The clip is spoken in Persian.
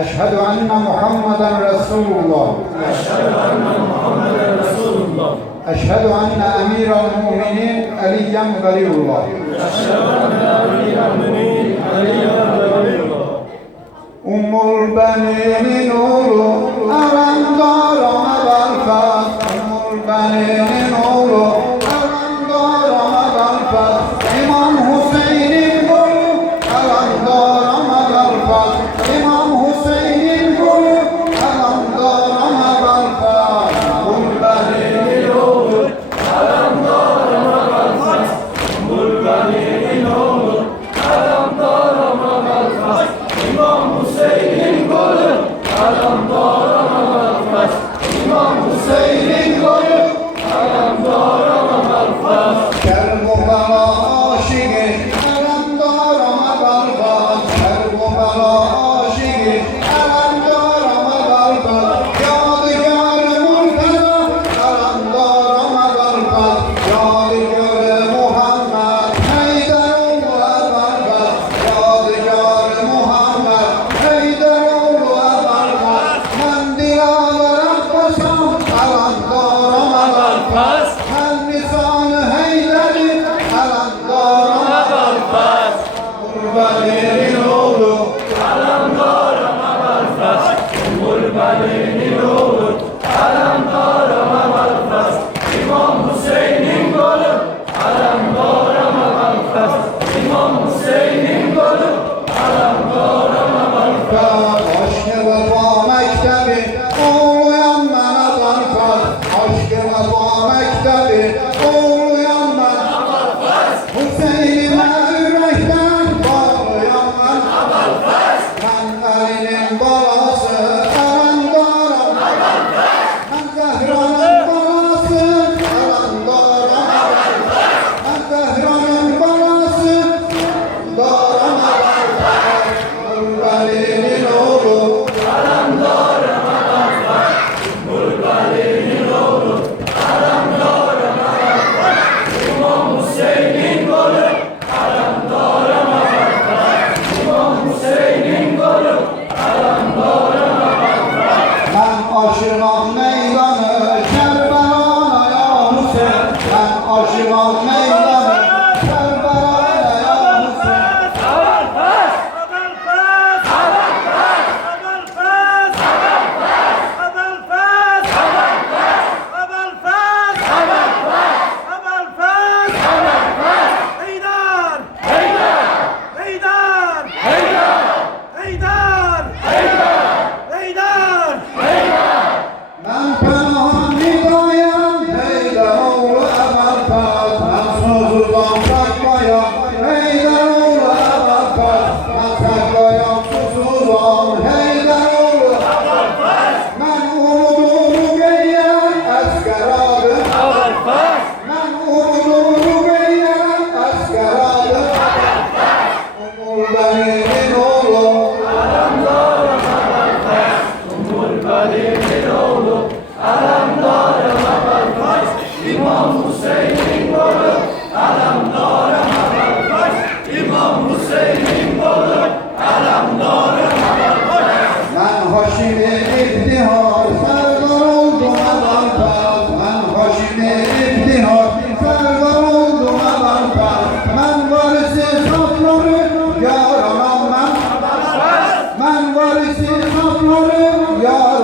أشهد أن محمدا رسول الله. أشهد أن محمدا رسول الله. أشهد أن أمير المؤمنين علي ولي الله. أشهد أن أمير المؤمنين علي ولي الله. أم البنين نور أرندار مبالفات. أم البنين نور أرندار مبالفات. إمام حسين گل أرندار مبالفات. إمام حسين گل أرندار مبالفات. أم البنين نور أرندار مبالفات. أم البنين نور أرندار مبالفات. İmam Hüseyin'in golü alamdara malfas. İmam Hüseyin'in golü alamdara malfas. Kerbela aşığı alamdar mabalfat. Kerbela aşığı alamdar mabalfat. Yadigar Murteza alamdar mabalfat. Yadigar Muhammed Heydaroğlu abalfat. Yadigar Muhammed Heydaroğlu abalfat. Ben dilaver Abbasam alamdar mabalfat. Ben lisanı Heyderi alamdar Malfas. Kurbanın oğlu Alamdara malfas. Kurbanın olur. Alamdara malfas. İmam Hüseyin'in golü alamdara malfas. İmam Hüseyin'in golü alamdara malfas. Aşk-ı Vefa Mektebi oğluyan bana barfat. Aşk-ı Vefa Mektebi oğluyan bana barfat. Hüseyin'ime yürekten bağlayan bana barfat. Ben Ali'nin balası alandaram barfat. Ben Zehra'nın balası alandaram barfat. Ben Zehra'nın balası alandaram barfat. Kurbanın oğlu Alamdara malfas. Kurbanın olur. Alamdara malfas. İmam Hüseyin'in golü alamdara malfas. İmam Hüseyin'in golü alamdara malfas. ben aşırmam meydanı Kerbela'na ya Hüseyin. Ben aşırmam meydanı Kerbela'na ya Hüseyin. Alamfas. Ben Panahan Hidayem Heydaroğlu Emelfat. Ben sözüden saklayam Heydaroğlu Emelfat. Ben saklayam susuzam Heydaroğlu Emelfat. Ben umudumu giyen asker adım. Ben umudumu giyen asker adım. Umul benim oğlu Kurbanın olur. Alamdara malfas. İmam Hüseyin'in golü alamdara malfas. İmam Hüseyin'in golü alamdara malfas. Ben Haşim-i İftihar serdar oldum Emelfat. Ben Haşim-i İftihar serdar oldum Emelfat. Ben varisi safları yaranam ben. Ben varisi safları yaranam